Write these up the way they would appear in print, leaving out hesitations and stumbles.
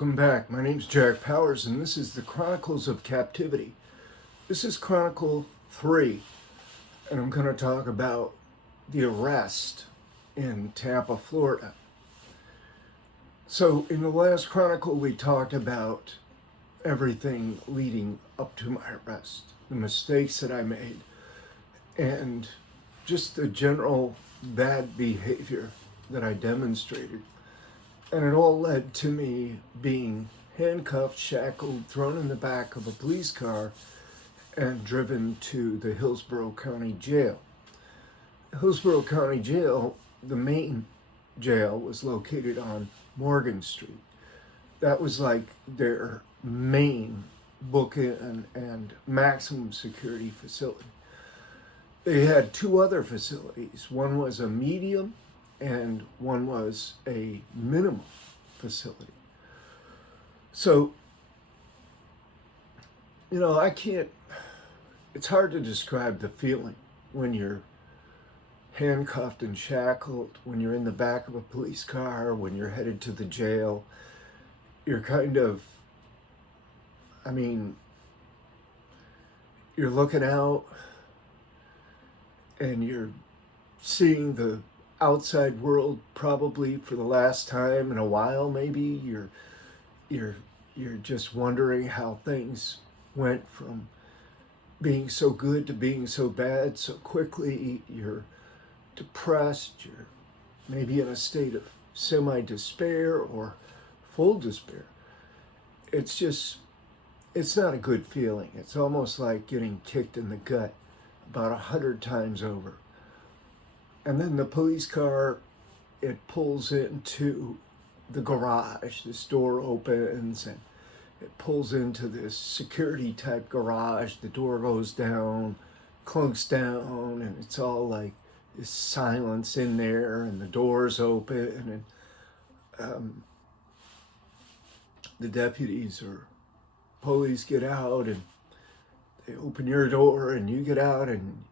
Welcome back. My name's Jack Powers, and this is the Chronicles of Captivity. This is Chronicle 3, and I'm going to talk about the arrest in Tampa, Florida. So, in the last Chronicle, we talked about everything leading up to my arrest, the mistakes that I made, and just the general bad behavior that I demonstrated. And it all led to me being handcuffed, shackled, thrown in the back of a police car, and driven to the Hillsborough County Jail. Hillsborough County Jail, the main jail, was located on Morgan Street. That was like their main book-in and maximum security facility. They had two other facilities. One was a medium and one was a minimum facility. So, it's hard to describe the feeling when you're handcuffed and shackled, when you're in the back of a police car, when you're headed to the jail. You're you're looking out and you're seeing the outside world probably for the last time in a while. Maybe you're just wondering how things went from being so good to being so bad so quickly. You're depressed, you're maybe in a state of semi-despair or full despair. It's not a good feeling. It's almost like getting kicked in the gut about 100 times over. And then the police car, it pulls into the garage. This door opens and it pulls into this security type garage. The door goes down, clunks down, and it's all like this silence in there, and the doors open, and the deputies or police get out and they open your door and you get out and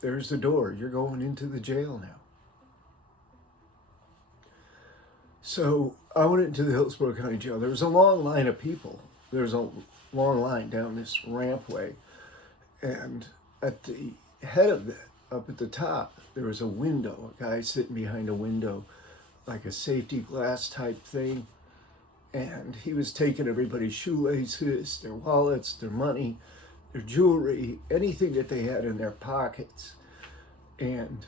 there's the door. You're going into the jail now. So I went into the Hillsborough County Jail. There was a long line of people. There was a long line down this rampway. And at the head of it, up at the top, there was a window, a guy sitting behind a window, like a safety glass type thing. And he was taking everybody's shoelaces, their wallets, their money, their jewelry, anything that they had in their pockets, and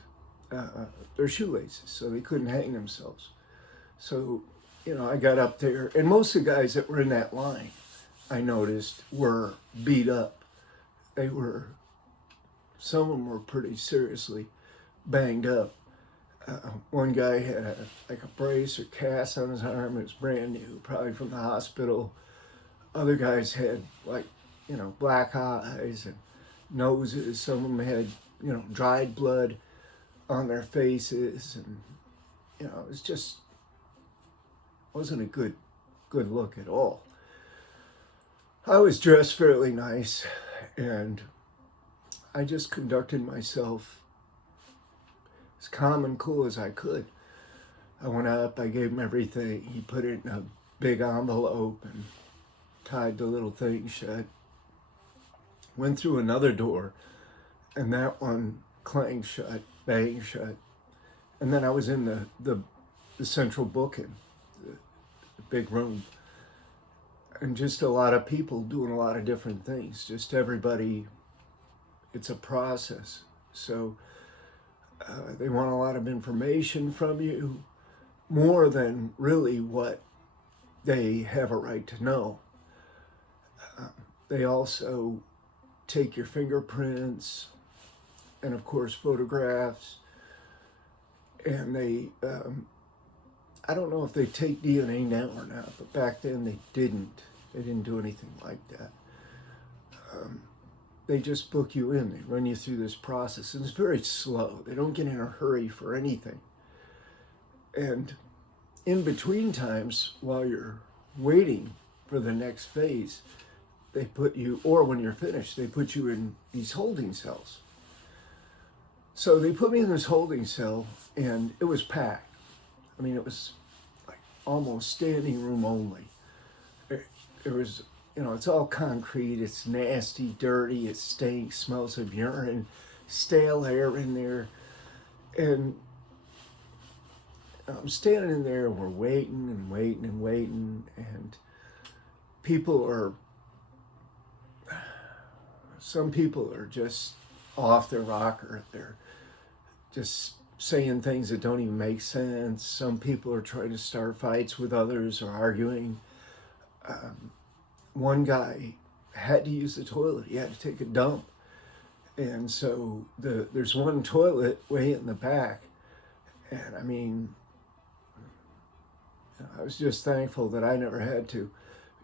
their shoelaces, so they couldn't hang themselves. So, I got up there, and most of the guys that were in that line, I noticed, were beat up. Some of them were pretty seriously banged up. One guy had a brace or cast on his arm. It was brand new, probably from the hospital. Other guys had black eyes and noses. Some of them had, dried blood on their faces. And, it wasn't a good look at all. I was dressed fairly nice, and I just conducted myself as calm and cool as I could. I went up, I gave him everything. He put it in a big envelope and tied the little thing shut. Went through another door, and that one clanged shut, banged shut. And then I was in the central booking, the big room. And just a lot of people doing a lot of different things. Just everybody, it's a process. So they want a lot of information from you, more than really what they have a right to know. They also take your fingerprints and, of course, photographs. And they, I don't know if they take DNA now or not, but back then they didn't. They didn't do anything like that. They just book you in. They run you through this process. And it's very slow. They don't get in a hurry for anything. And in between times, while you're waiting for the next phase, they put you, or when you're finished, they put you in these holding cells. So they put me in this holding cell, and it was packed. I mean, it was like almost standing room only. there was, it's all concrete. It's nasty, dirty. It stinks, smells of urine, stale air in there. And I'm standing in there and we're waiting and waiting and waiting. And some people are just off their rocker. They're just saying things that don't even make sense. Some people are trying to start fights with others or arguing. One guy had to use the toilet. He had to take a dump. And so there's one toilet way in the back. And I mean, I was just thankful that I never had to,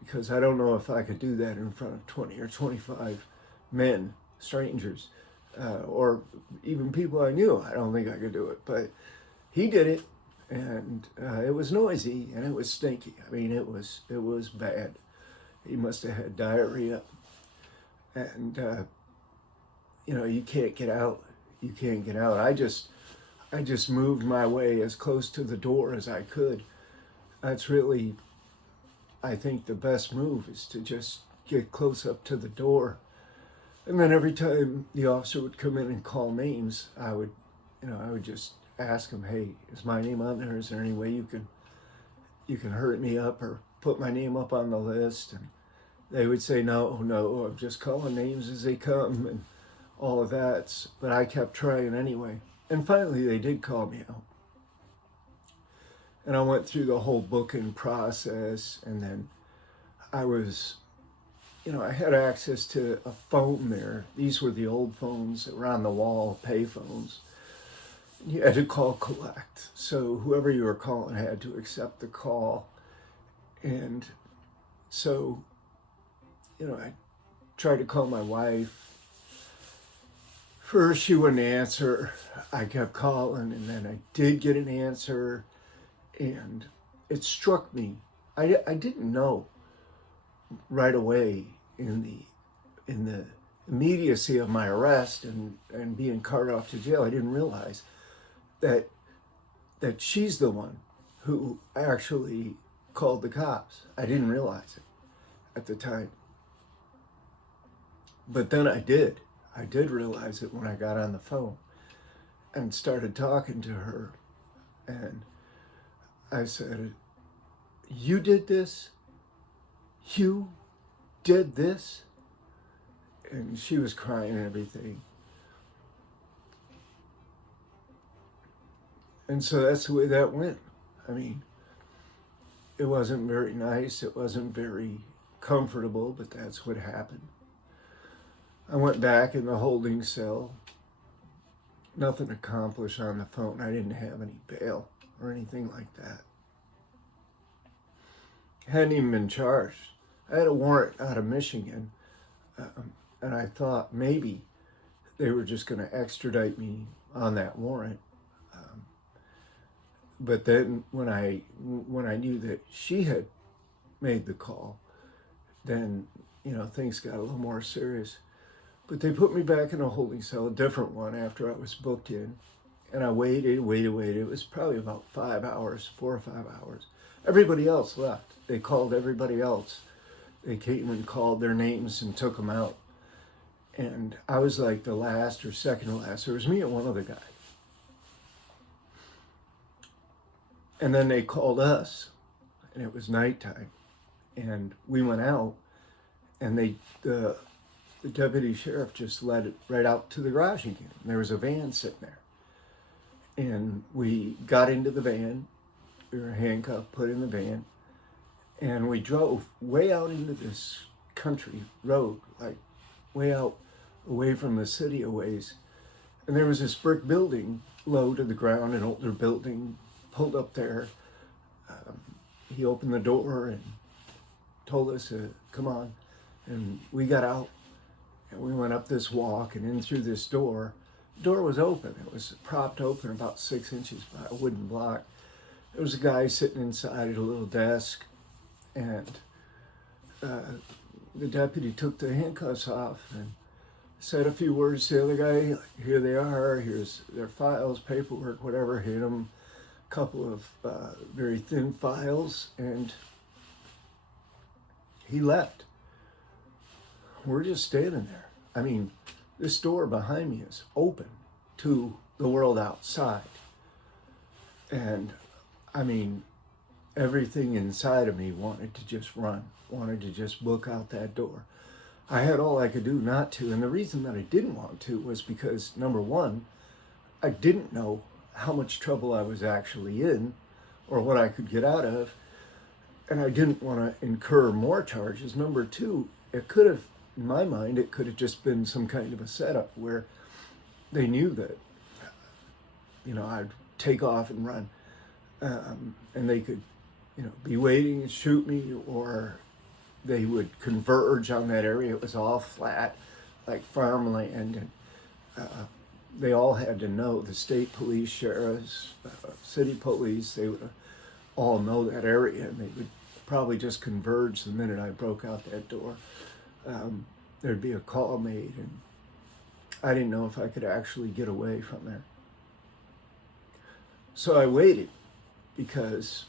because I don't know if I could do that in front of 20 or 25 men, strangers, or even people I knew. I don't think I could do it, but he did it, and it was noisy and it was stinky. I mean, it was bad. He must have had diarrhea, and you can't get out. You can't get out. I just moved my way as close to the door as I could. That's really, I think, the best move, is to just get close up to the door. And then every time the officer would come in and call names, I would just ask him, "Hey, is my name on there? Is there any way you can hurt me up or put my name up on the list?" And they would say, no, I'm just calling names as they come and all of that. But I kept trying anyway. And finally, they did call me out. And I went through the whole booking process, and then I was, I had access to a phone there. These were the old phones that were on the wall, pay phones. You had to call collect. So whoever you were calling had to accept the call. And so, I tried to call my wife. First, she wouldn't answer. I kept calling, and then I did get an answer. And it struck me. I didn't know right away in the immediacy of my arrest and being carted off to jail. I didn't realize that she's the one who actually called the cops. I didn't realize it at the time. But then I did. I did realize it when I got on the phone and started talking to her. And I said, "You did this? You did this?" And she was crying and everything. And so that's the way that went. I mean, it wasn't very nice. It wasn't very comfortable, but that's what happened. I went back in the holding cell. Nothing accomplished on the phone. I didn't have any bail or anything like that. Hadn't even been charged. I had a warrant out of Michigan, and I thought maybe they were just going to extradite me on that warrant. But then when I knew that she had made the call, then things got a little more serious. But they put me back in a holding cell, a different one, after I was booked in. And I waited. It was probably about 5 hours, 4 or 5 hours. Everybody else left. They called everybody else. They came and called their names and took them out. And I was like the last or second to last. There was me and one other guy. And then they called us, and it was nighttime. And we went out, and the deputy sheriff just led it right out to the garage again. There was a van sitting there. And we got into the van. We were handcuffed, put in the van. And we drove way out into this country road, like way out away from the city a ways. And there was this brick building low to the ground, an older building, pulled up there. He opened the door and told us to come on. And we got out. And we went up this walk and in through this door. The door was open. It was propped open about 6 inches by a wooden block. There was a guy sitting inside at a little desk, and the deputy took the handcuffs off and said a few words to the other guy. Like, "Here they are. Here's their files, paperwork, whatever." Hit them a couple of very thin files, and he left. We're just standing there. I mean, this door behind me is open to the world outside. And I mean, everything inside of me wanted to just run, wanted to just book out that door. I had all I could do not to. And the reason that I didn't want to was because, number one, I didn't know how much trouble I was actually in or what I could get out of. And I didn't want to incur more charges. Number two, it could have, in my mind, it could have just been some kind of a setup where they knew that, I'd take off and run. And they could, be waiting and shoot me, or they would converge on that area. It was all flat, like farmland, and they all had to know, the state police, sheriffs, city police, they would all know that area, and they would probably just converge the minute I broke out that door. There'd be a call made, and I didn't know if I could actually get away from there. So I waited, because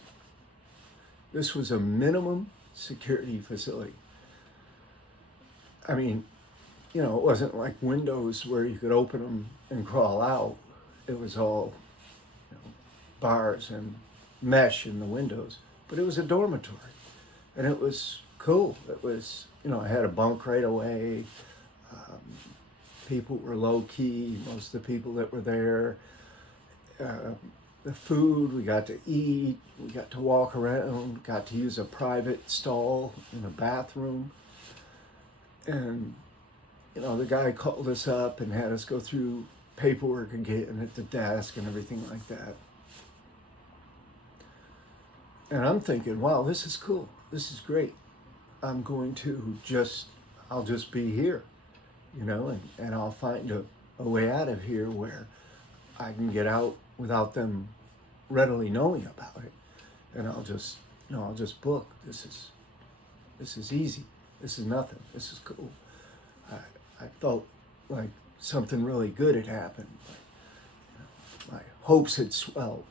this was a minimum security facility. I mean, it wasn't like windows where you could open them and crawl out. It was all bars and mesh in the windows, but it was a dormitory, and it was cool. It was, I had a bunk right away. People were low key, most of the people that were there. The food, we got to eat, we got to walk around, got to use a private stall in a bathroom. And, the guy called us up and had us go through paperwork again at the desk and everything like that. And I'm thinking, wow, this is cool. This is great. I'm going to I'll just be here, and I'll find a way out of here where I can get out without them readily knowing about it. And I'll just book. This is easy. This is nothing. This is cool. I felt like something really good had happened. My hopes had swelled.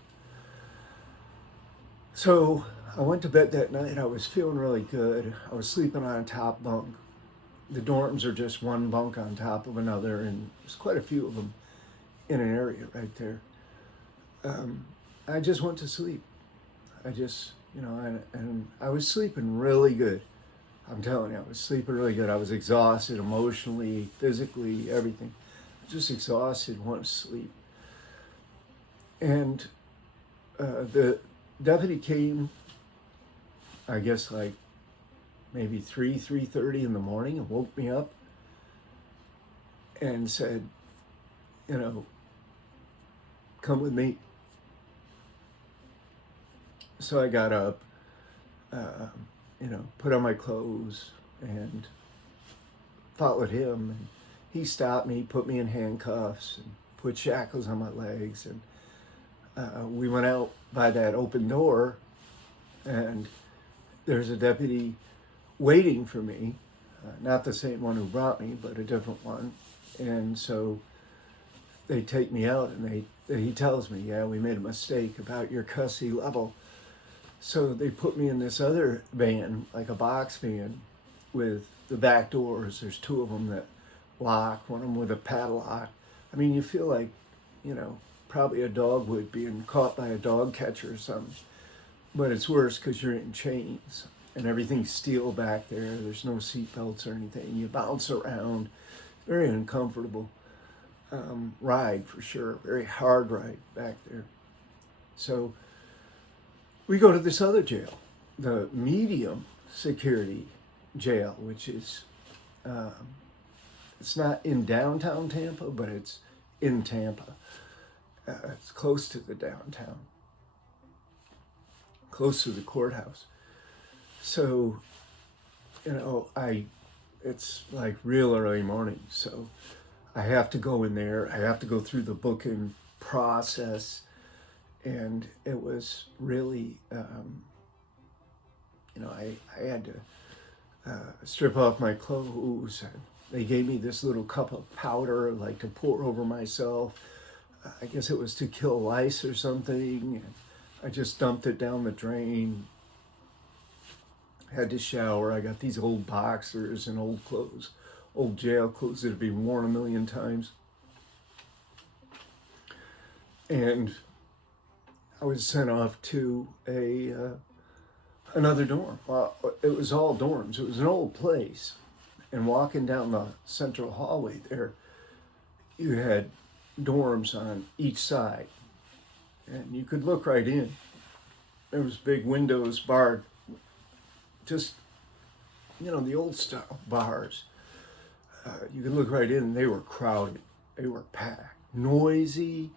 So I went to bed that night. I was feeling really good. I was sleeping on a top bunk. The dorms are just one bunk on top of another, and there's quite a few of them in an area right there. I just went to sleep. And I was sleeping really good. I'm telling you, I was sleeping really good. I was exhausted emotionally, physically, everything. Just exhausted, wanted to sleep. And the deputy came, I guess, like maybe 3:30 in the morning, and woke me up and said, come with me. So I got up, put on my clothes and followed him. And he stopped me, put me in handcuffs, and put shackles on my legs. And we went out by that open door, and there's a deputy waiting for me, not the same one who brought me, but a different one. And so they take me out, and he tells me, yeah, we made a mistake about your cussy level. So they put me in this other van, like a box van, with the back doors. There's two of them that lock, one of them with a padlock. I mean, you feel like, probably a dog would being caught by a dog catcher or something. But it's worse because you're in chains and everything's steel back there. There's no seat belts or anything. You bounce around. Very uncomfortable ride for sure. Very hard ride back there. So we go to this other jail, the medium security jail, which is, it's not in downtown Tampa, but it's in Tampa. It's close to the downtown, close to the courthouse. So, it's like real early morning. So I have to go in there. I have to go through the booking process. And it was really, I had to strip off my clothes. And they gave me this little cup of powder, like to pour over myself. I guess it was to kill lice or something. And I just dumped it down the drain. had to shower. I got these old boxers and old clothes, old jail clothes that had been worn a million times. And I was sent off to another dorm. Well, it was all dorms. It was an old place. And walking down the central hallway there, you had dorms on each side. And you could look right in. There was big windows barred, just, the old style bars. You could look right in and they were crowded. They were packed. Noisy,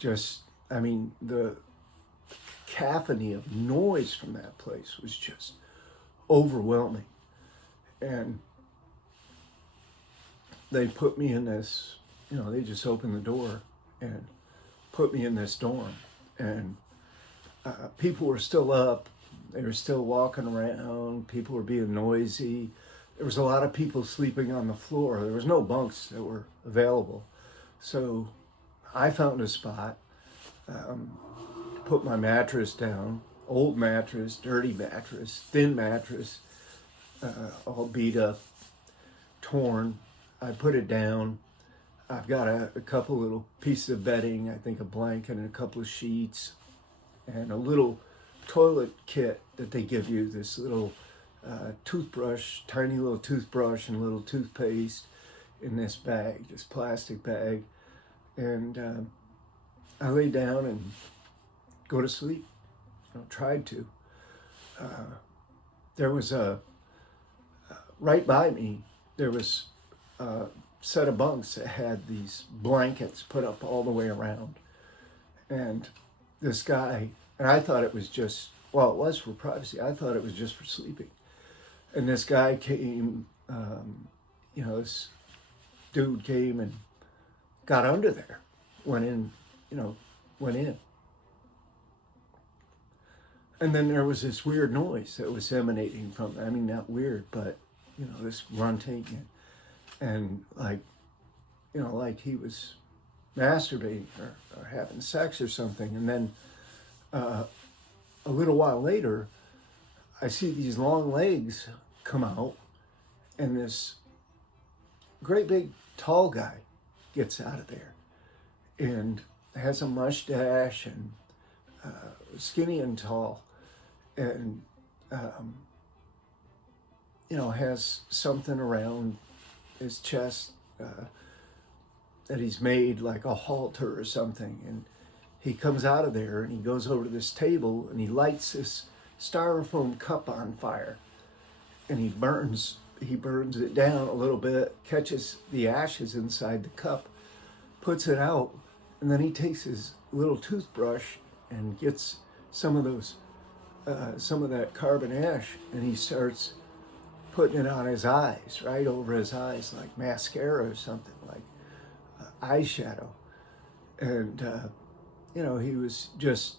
the cacophony of noise from that place was just overwhelming. And they put me in this, they just opened the door and put me in this dorm. And people were still up. They were still walking around. People were being noisy. There was a lot of people sleeping on the floor. There was no bunks that were available. So I found a spot, put my mattress down, old mattress, dirty mattress, thin mattress, all beat up, torn. I put it down. I've got a couple little pieces of bedding, I think a blanket and a couple of sheets, and a little toilet kit that they give you, this little toothbrush, tiny little toothbrush and a little toothpaste in this bag, this plastic bag. And I lay down and go to sleep. Tried to. There was right by me, there was a set of bunks that had these blankets put up all the way around. And this guy, and I thought it was just, well, it was for privacy. I thought it was just for sleeping. And this guy came, this dude came and got under there, went in. And then there was this weird noise that was emanating from, not weird, but, this grunting and like he was masturbating or having sex or something. And then a little while later, I see these long legs come out, and this great big tall guy gets out of there and has a mustache and skinny and tall, and has something around his chest that he's made like a halter or something. And he comes out of there and he goes over to this table and he lights this styrofoam cup on fire, and he burns it down a little bit, catches the ashes inside the cup, puts it out, and then he takes his little toothbrush and gets some of that carbon ash, and he starts putting it on his eyes, right over his eyes, like mascara or something, like eyeshadow. And he was just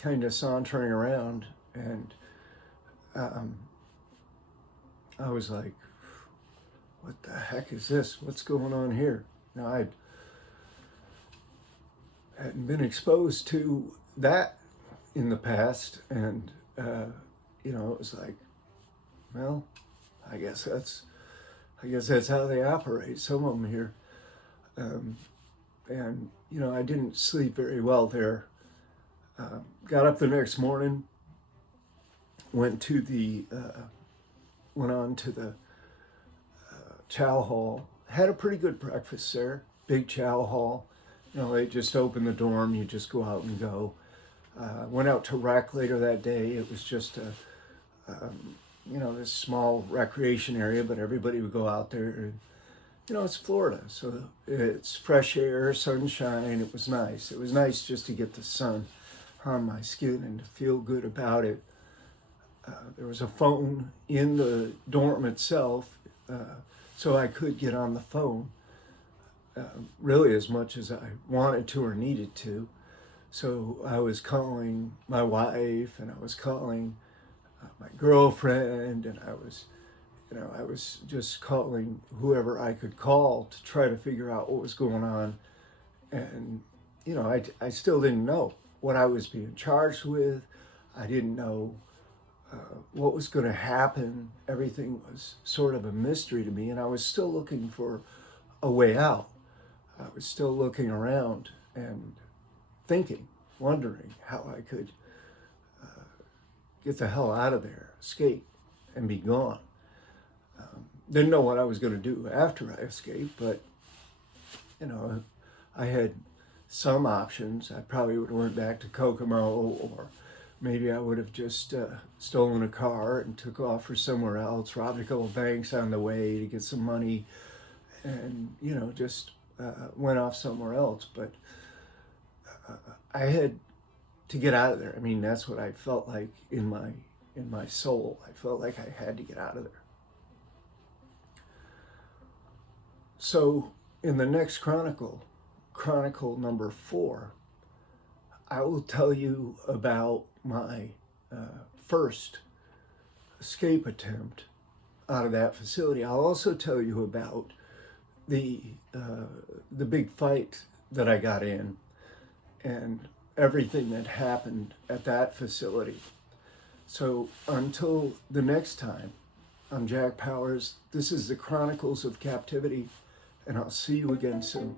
kind of sauntering around, and I was like, what the heck is this? What's going on here? I hadn't been exposed to that in the past, and it was like, well, I guess that's how they operate, some of them here. And I didn't sleep very well there. Got up the next morning, went on to the chow hall, had a pretty good breakfast there, big chow hall. They just opened the dorm, you just go out and go. Went out to rec later that day. It was just this small recreation area, but everybody would go out there. And, it's Florida, so it's fresh air, sunshine. It was nice. It was nice just to get the sun on my skin and to feel good about it. There was a phone in the dorm itself, so I could get on the phone really as much as I wanted to or needed to. So I was calling my wife, and I was calling my girlfriend, and I was just calling whoever I could call to try to figure out what was going on. And, I still didn't know what I was being charged with. I didn't know what was going to happen. Everything was sort of a mystery to me, and I was still looking for a way out. I was still looking around and thinking, wondering how I could get the hell out of there, escape, and be gone. Didn't know what I was going to do after I escaped, but you know, I had some options. I probably would have went back to Kokomo, or maybe I would have just stolen a car and took off for somewhere else, robbed a couple of banks on the way to get some money, and just went off somewhere else. But I had to get out of there. I mean, that's what I felt like in my soul. I felt like I had to get out of there. So in the next Chronicle, Chronicle number 4, I will tell you about my first escape attempt out of that facility. I'll also tell you about the big fight that I got in and everything that happened at that facility. So until the next time, I'm Jack Powers. This is the Chronicles of Captivity, and I'll see you again soon.